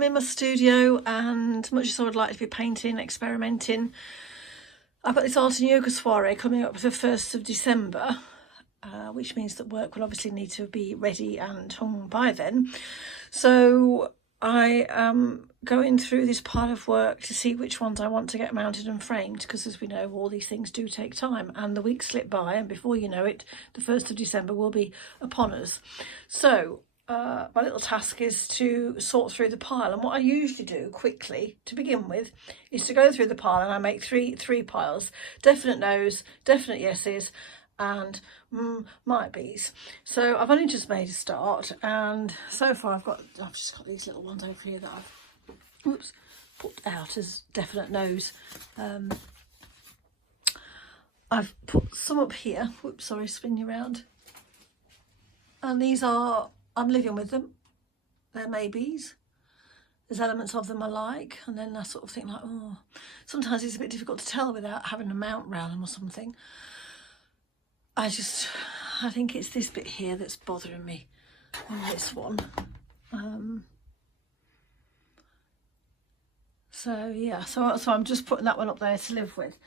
I'm in my studio, and much as I would like to be painting, experimenting, I've got this art and yoga soiree coming up for the 1st of December, which means that work will obviously need to be ready and hung by then. So I am going through this pile of work to see which ones I want to get mounted and framed, because as we know, all these things do take time, and the weeks slip by, and before you know it, the 1st of December will be upon us. So my little task is to sort through the pile, and what I usually do quickly to begin with is to go through the pile, and I make three piles: definite no's, definite yeses, and might be's. So I've only just made a start, and so far I've just got these little ones over here that I've put out as definite no's. I've put some up here, sorry, spin you around, and these are, I'm living with them, they're maybes. There's elements of them I like, and then I sort of think like, oh, sometimes it's a bit difficult to tell without having a mount round them or something. I think it's this bit here that's bothering me on this one. So yeah, so I'm just putting that one up there to live with.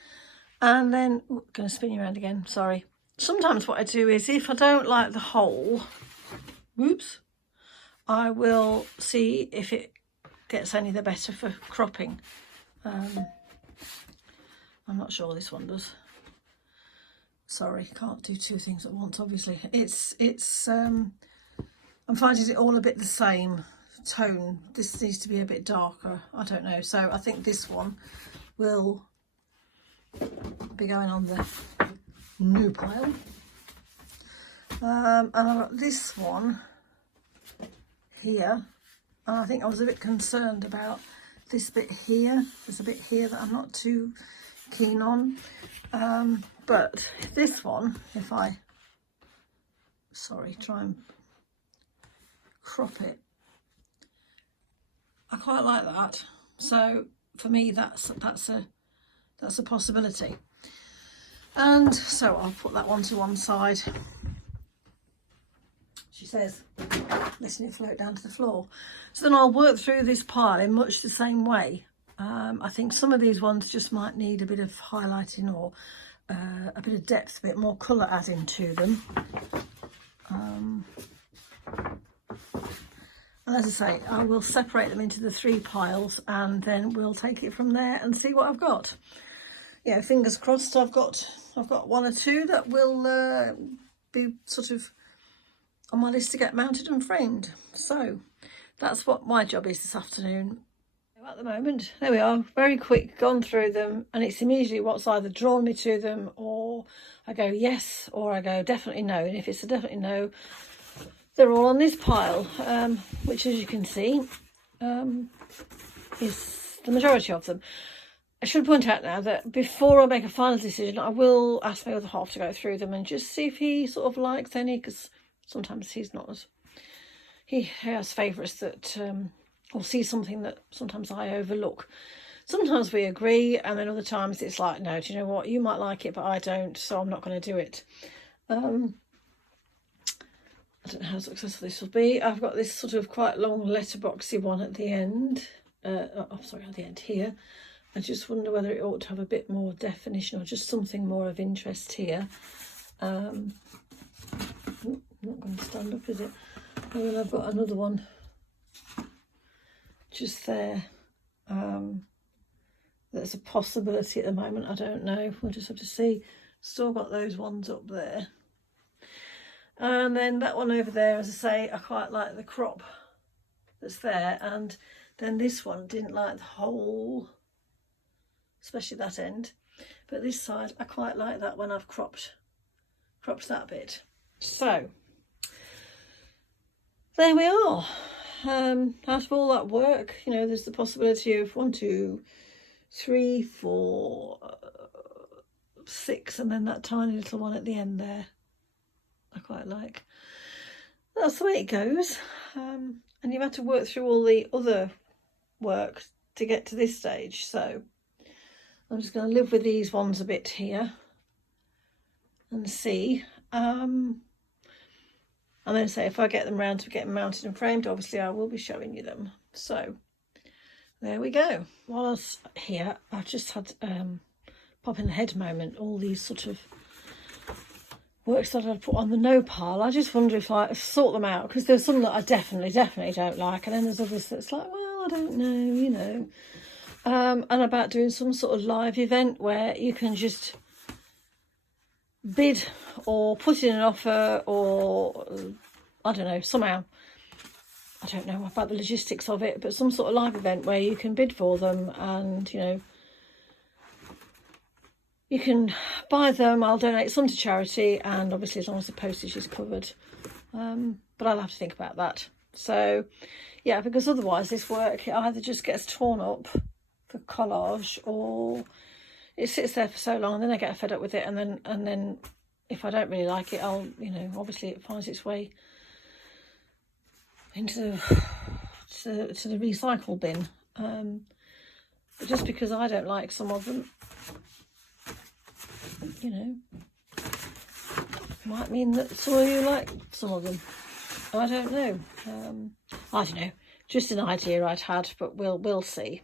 And then, going to spin you around again, sorry. Sometimes what I do is, if I don't like the hole, I will see if it gets any the better for cropping. I'm not sure this one does. Sorry, can't do two things at once, obviously. I'm finding it all a bit the same tone. This needs to be a bit darker, I don't know. So I think this one will be going on the new pile. And I've got this one here, and I think I was a bit concerned about this bit here. There's a bit here that I'm not too keen on, but this one, if I try and crop it, I quite like that. So for me, that's a possibility. And so I'll put that one to one side. She says, letting it float down to the floor. So then I'll work through this pile in much the same way. I think some of these ones just might need a bit of highlighting, or a bit of depth, a bit more colour adding to them. And as I say, I will separate them into the 3 piles, and then we'll take it from there and see what I've got. Yeah, fingers crossed. I've got 1 or 2 that will be sort of on my list to get mounted and framed. So that's what my job is this afternoon. At the moment, there we are, very quick, gone through them, and it's immediately what's either drawn me to them, or I go yes, or I go definitely no. And if it's a definitely no, they're all on this pile, which, as you can see, is the majority of them. I should point out now that before I make a final decision, I will ask my other half to go through them and just see if he sort of likes any, because sometimes he has favourites that or see something that sometimes I overlook. Sometimes we agree, and then other times it's like, no, do you know what, you might like it but I don't, so I'm not going to do it. I don't know how successful this will be. I've got this sort of quite long letterboxy one at the end. At the end here. I just wonder whether it ought to have a bit more definition, or just something more of interest here. Not going to stand up, is it? And then I've got another one just there. There's a possibility at the moment, I don't know. We'll just have to see. Still got those ones up there. And then that one over there, as I say, I quite like the crop that's there. And then this one, didn't like the whole, especially that end. But this side, I quite like that when I've cropped that bit. So there we are. Out of all that work, you know, there's the possibility of 1, 2, 3, 4, 6, and then that tiny little one at the end there. I quite like. That's the way it goes. And you've had to work through all the other work to get to this stage. So I'm just going to live with these ones a bit here and see. And then say if I get them round to getting mounted and framed, obviously I will be showing you them. So there we go. While I was here, I've just had pop in the head moment, all these sort of works that I'd put on the no pile. I just wonder if I sort them out, because there's some that I definitely don't like, and then there's others that's like, well, I don't know, you know. And about doing some sort of live event where you can just bid or put in an offer, or I don't know, somehow, I don't know about the logistics of it, but some sort of live event where you can bid for them, and, you know, you can buy them. I'll donate some to charity, and obviously as long as the postage is covered. But I'll have to think about that. So, yeah, because otherwise this work, it either just gets torn up for collage, or it sits there for so long and then I get fed up with it, and then if I don't really like it, I'll, you know, obviously it finds its way into the recycle bin. But just because I don't like some of them, you know, might mean that some of you like some of them. I don't know. I don't know. Just an idea I'd had, but we'll see.